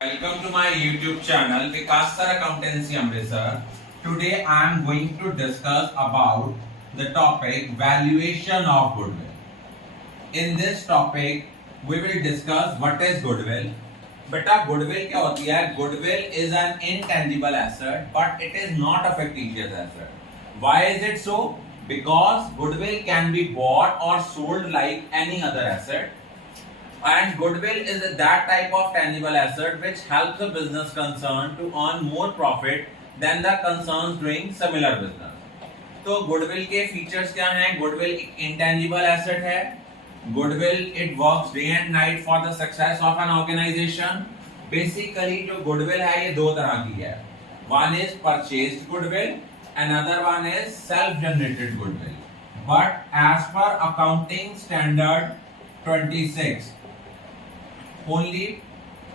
Welcome to my YouTube channel Vikas Sir Accountancy Amritsar. Today I am going to discuss about the topic valuation of goodwill. In this topic we will discuss what is goodwill. बेटा goodwill क्या होती है? Goodwill is an intangible asset but it is not a fictitious asset. Why is it so? Because goodwill can be bought or sold like any other asset. And goodwill is that type of tangible asset which helps a business concern to earn more profit than the concerns doing similar business. तो goodwill के features क्या हैं? Goodwill एक intangible asset है. Goodwill it works day and night for the success of an organization. Basically जो goodwill है ये दो तरह की है. One is purchased goodwill, another one is self-generated goodwill. But as per accounting standard 26. Only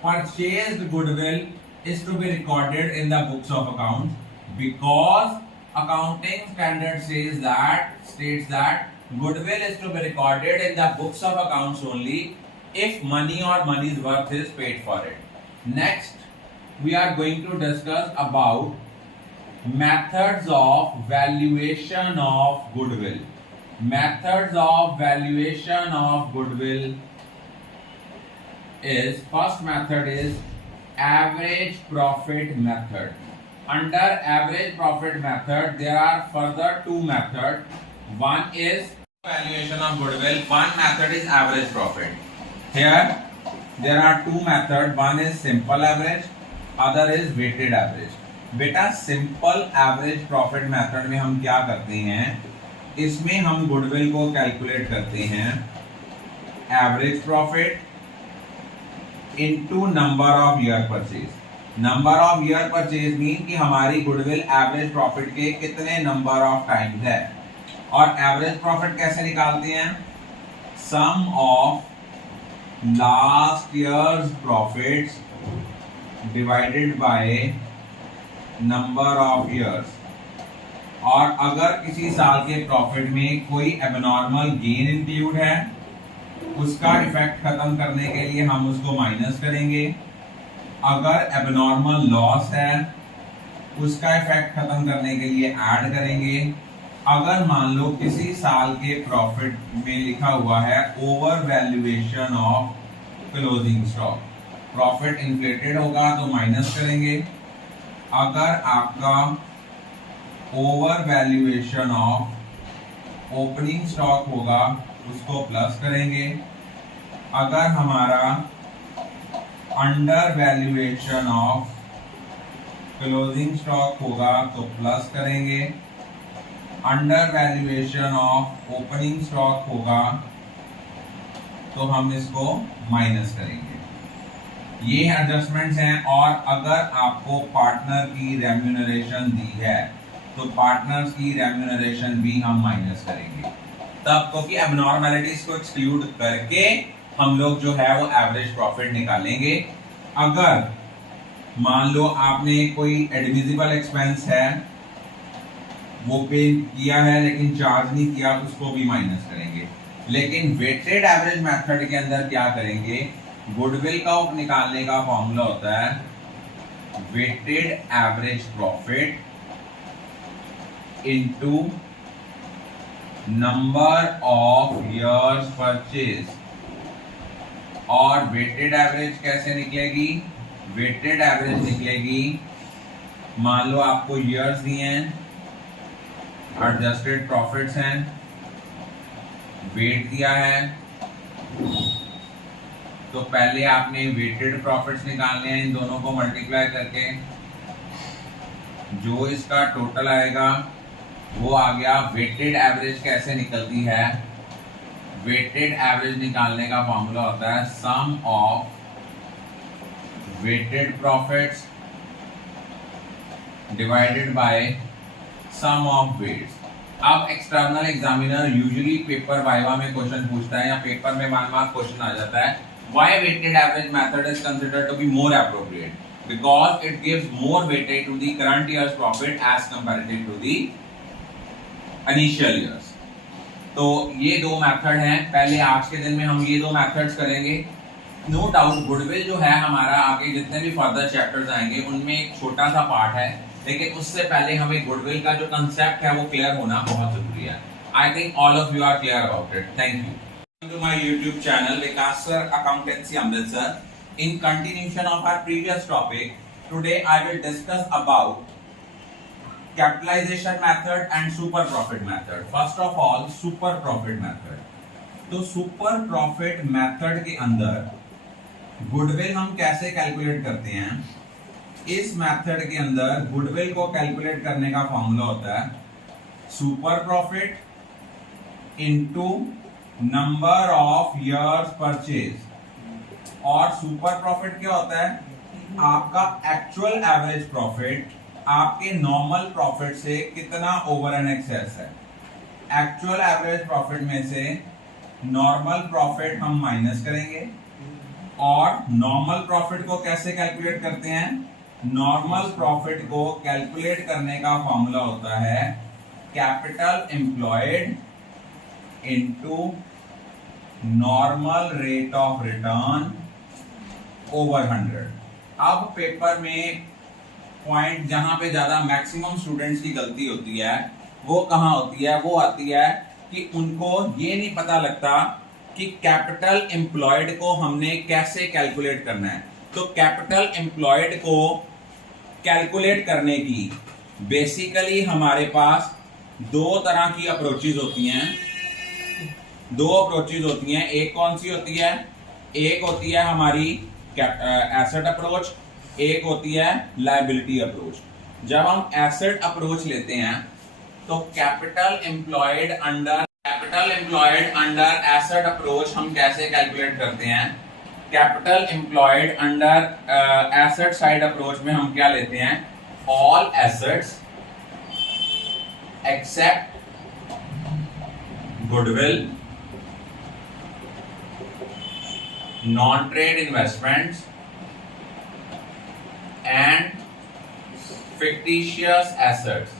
purchased goodwill is to be recorded in the books of accounts because accounting standard states that goodwill is to be recorded in the books of accounts only if money or money's worth is paid for it. Next, we are going to discuss about methods of valuation of goodwill. Methods of valuation of goodwill is first method is average profit method. Under average profit method there are further two methods. One is valuation of goodwill. One method is average profit. Here there are two methods. One is simple average, other is weighted average. बेटा simple average profit method में हम क्या करते हैं? इसमें हम goodwill को calculate करते हैं average profit into number of year purchase. Number of year purchase mean कि हमारी गुडविल एवरेज प्रॉफिट के कितने नंबर ऑफ टाइम्स है. और एवरेज प्रॉफिट कैसे निकालते हैं? Sum of last years profits divided by number of years. और अगर किसी साल के प्रॉफिट में कोई एबनॉर्मल गेन इंक्लूड है उसका इफेक्ट खत्म करने के लिए हम उसको माइनस करेंगे. अगर एबनॉर्मल लॉस है उसका इफेक्ट खत्म करने के लिए ऐड करेंगे. अगर मान लो किसी साल के प्रॉफिट में लिखा हुआ है over valuation of closing stock, profit inflated होगा तो माइनस करेंगे. अगर आपका over valuation of opening stock होगा उसको प्लस करेंगे. अगर हमारा under valuation of closing stock होगा तो प्लस करेंगे. Under valuation of opening stock होगा तो हम इसको माइनस करेंगे. ये एडजस्टमेंट्स हैं. और अगर आपको पार्टनर की रेम्यूनरेशन दी है तो पार्टनर्स की रेम्यूनरेशन भी हम माइनस करेंगे. तब क्योंकि एबनॉर्मैलिटीज को एक्सक्लूड करके हम लोग जो है वो एवरेज प्रॉफिट निकालेंगे. अगर मान लो आपने कोई एडमिसिबल एक्सपेंस है वो पे किया है लेकिन चार्ज नहीं किया उसको भी माइनस करेंगे. लेकिन वेटेड एवरेज मेथड के अंदर क्या करेंगे? गुडविल का निकालने का फॉर्मूला होता है weighted average profit into number of years purchase. और वेटेड एवरेज कैसे निकलेगी? वेटेड एवरेज निकलेगी मान लो आपको ईयर्स दिए हैं, एडजस्टेड प्रॉफिट्स हैं, वेट दिया है तो पहले आपने वेटेड प्रॉफिट्स निकालने हैं. इन दोनों को मल्टीप्लाई करके जो इसका टोटल आएगा वो आ गया. वेटेड एवरेज कैसे निकलती है? वेटेड एवरेज निकालने का फॉर्मूला होता है sum of weighted profits divided by sum of weights. अब external examiner usually paper viva में क्वेश्चन पूछता है या पेपर में वन मार्क क्वेश्चन आ जाता है why weighted average method is considered to be more appropriate because it gives more weightage to the current year's profit as comparative to the initial years. तो ये दो मेथड हैं. पहले आज के दिन में हम ये दो मेथड्स करेंगे. नो डाउट गुडविल जो है हमारा आगे जितने भी फर्दर चैप्टर्स आएंगे उनमें एक छोटा सा पार्ट है, लेकिन उससे पहले हमें गुडविल का जो कंसेप्ट है वो क्लियर होना बहुत जरूरी है. I think all of you are clear about it. Thank you. To my YouTube channel Vikas sir accountancy Amritsar. In continuation of our previous topic, today I will discuss about capitalization method and super profit method. First of all, super profit method. तो super profit method के अंदर goodwill हम कैसे calculate करते हैं? इस method के अंदर गुडविल को कैलकुलेट करने का फॉर्मूला होता है super profit into number of years purchase. और सुपर प्रॉफिट क्या होता है? आपका एक्चुअल एवरेज प्रॉफिट आपके नॉर्मल प्रॉफिट से कितना ओवर एंड एक्सेस है. एक्चुअल एवरेज प्रॉफिट में से नॉर्मल प्रॉफिट हम माइनस करेंगे. और नॉर्मल प्रॉफिट को कैसे कैलकुलेट करते हैं? नॉर्मल प्रॉफिट को कैलकुलेट करने का फॉर्मूला होता है capital employed into normal rate of return over 100. अब पेपर में पॉइंट जहां पे ज्यादा मैक्सिमम स्टूडेंट्स की गलती होती है वो कहां होती है? वो आती है कि उनको ये नहीं पता लगता कि कैपिटल एम्प्लॉयड को हमने कैसे कैलकुलेट करना है. तो कैपिटल एम्प्लॉयड को कैलकुलेट करने की बेसिकली हमारे पास दो तरह की अप्रोचेज होती हैं. दो अप्रोचेज होती हैं. एक कौन सी होती है? एक होती है हमारी एसेट अप्रोच, एक होती है लायबिलिटी अप्रोच. जब हम एसेट अप्रोच लेते हैं तो capital employed under asset approach हम कैसे कैलकुलेट करते हैं? Capital employed under asset side approach में हम क्या लेते हैं? All assets except goodwill, non trade investments and fictitious assets.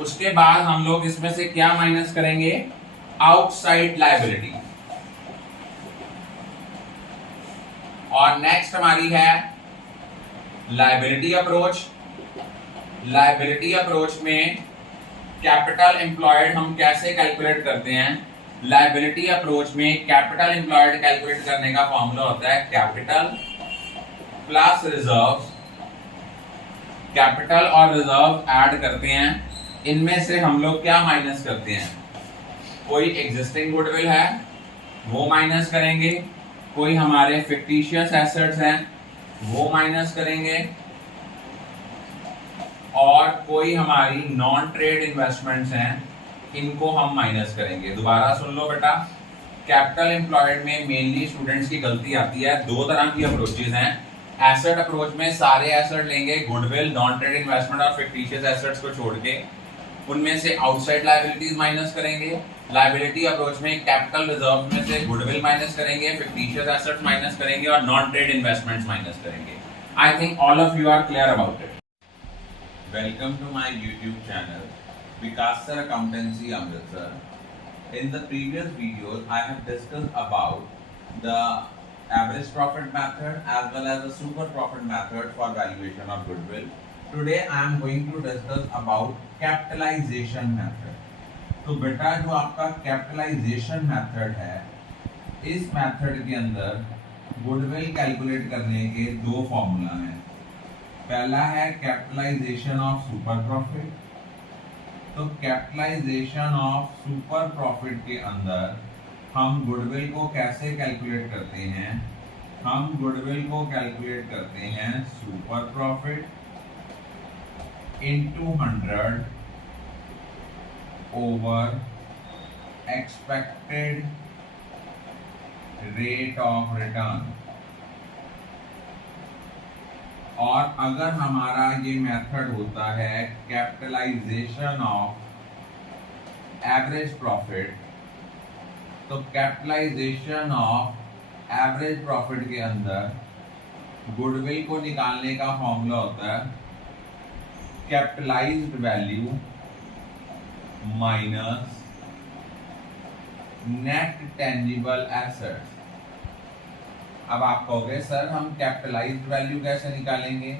उसके बाद हम लोग इसमें से क्या माइनस करेंगे? Outside liability. और नेक्स्ट हमारी है लायबिलिटी अप्रोच. लायबिलिटी अप्रोच में कैपिटल एम्प्लॉयड हम कैसे कैलकुलेट करते हैं? लायबिलिटी अप्रोच में कैपिटल एम्प्लॉयड कैलकुलेट करने का फॉर्मूला होता है कैपिटल प्लस रिजर्व. कैपिटल और रिजर्व ऐड करते हैं, इनमें से हम लोग क्या माइनस करते हैं? कोई एग्जिस्टिंग गुडविल है वो माइनस करेंगे, कोई हमारे फिक्टिशियस एसेट्स हैं वो माइनस करेंगे, और कोई हमारी नॉन ट्रेड इन्वेस्टमेंट्स हैं इनको हम माइनस करेंगे. दोबारा सुन लो बेटा, कैपिटल एम्प्लॉयड में मेनली स्टूडेंट्स की गलती आती है. दो तरह की अप्रोचेज हैं. एसेट अप्रोच में सारे एसेट लेंगे, गुडविल, नॉन ट्रेड इन्वेस्टमेंट और फिक्टिशियस एसेट्स को छोड़ के उनमें से आउटसाइड लायबिलिटीज माइनस करेंगे. लायबिलिटी अप्रोच में कैपिटल रिजर्व में से गुडविल माइनस करेंगे, फिक्टिशियस एसेट्स माइनस करेंगे और नॉन ट्रेड इन्वेस्टमेंट्स माइनस करेंगे. I think all of you are clear about it. Welcome to my YouTube channel Vikas Sir Accountancy Amritsar. In the previous videos, I have discussed about the average profit method as well as the super profit method for valuation of goodwill. Today, I am going to discuss about capitalization method. तो बेटा जो आपका capitalization method है, इस method के अंदर goodwill calculate करने के दो फॉर्मूला हैं. पहला है capitalization of super profit. तो कैपिटलाइजेशन ऑफ सुपर प्रॉफिट के अंदर हम गुडविल को कैसे कैलकुलेट करते हैं? हम गुडविल को कैलकुलेट करते हैं super profit into 100 over expected rate of return. और अगर हमारा ये मेथड होता है कैपिटलाइजेशन ऑफ एवरेज प्रॉफिट, तो कैपिटलाइजेशन ऑफ एवरेज प्रॉफिट के अंदर गुडविल को निकालने का फॉर्मूला होता है capitalised value minus net tangible assets. अब आप कहोगे सर हम कैपिटलाइज्ड वैल्यू कैसे निकालेंगे?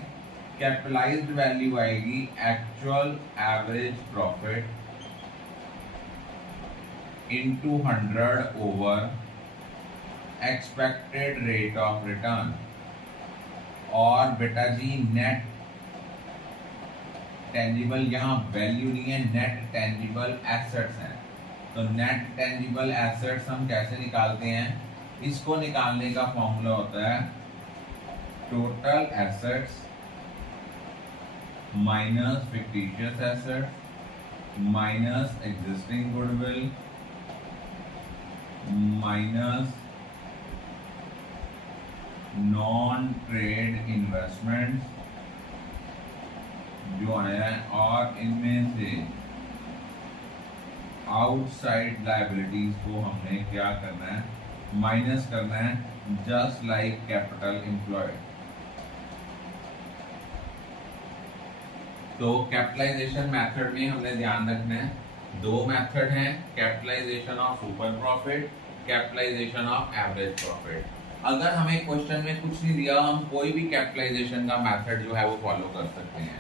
कैपिटलाइज्ड वैल्यू आएगी actual average profit into 100 over expected rate of return। और बेटा जी नेट टेंजिबल यहाँ वैल्यू नहीं है, नेट टेंजिबल एसेट्स हैं। तो नेट टेंजिबल एसेट्स हम कैसे निकालते हैं? इसको निकालने का फॉर्मूला होता है total assets minus fictitious assets minus existing goodwill minus non trade investment जो है, और इनमें से आउटसाइड लायबिलिटीज को हमने क्या करना है? माइनस करना है, जस्ट लाइक कैपिटल एम्प्लॉयड। तो कैपिटलाइजेशन मेथड में हमने ध्यान रखना है दो मेथड हैं, capitalisation of super profit, capitalisation of average profit. अगर हमें क्वेश्चन में कुछ नहीं दिया, हम कोई भी कैपिटलाइजेशन का मेथड जो है वो फॉलो कर सकते हैं।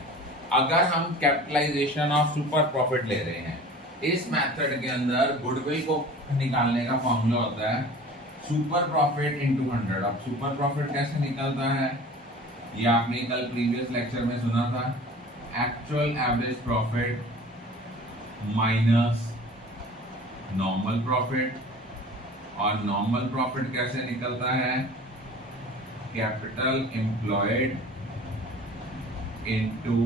अगर हम कैपिटलाइजेशन ऑफ सुपर प्रॉफिट ले रहे हैं, इस मेथड के अंदर गुडविल को निकालने का फॉर्मूला होता है सुपर प्रॉफिट इंटू 100। अब सुपर प्रॉफिट कैसे निकलता है? ये आपने कल प्रीवियस लेक्चर में सुना था, actual average profit minus normal profit. और नॉर्मल प्रॉफिट कैसे निकलता है? Capital employed into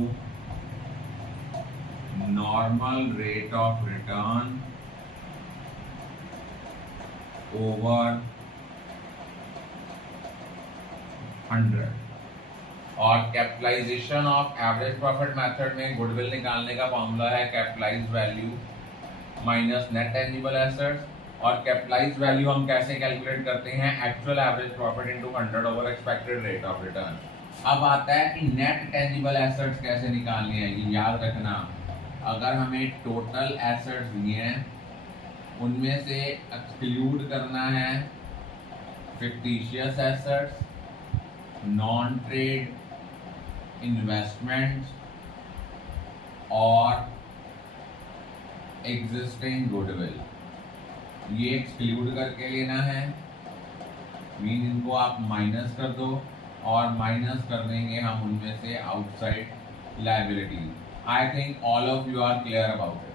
normal rate of return over 100। और capitalisation of average profit method में गुडविल निकालने का फॉर्मूला है capitalised value minus net tangible assets. और कैपिटलाइज्ड वैल्यू हम कैसे कैलकुलेट करते हैं? Actual average profit into 100 over expected rate of return. अब आता है कि नेट टेंजिबल एसेट्स कैसे निकालनी है। ये याद रखना, अगर हमें टोटल एसेट्स दिए हैं उनमें से एक्सक्लूड करना है fictitious assets, non trade investments और एग्जिस्टिंग गुडविल, ये एक्सक्लूड करके लेना है। मीन इनको आप माइनस कर दो और माइनस कर देंगे हम उनमें से outside liability. I think all of you are clear about it.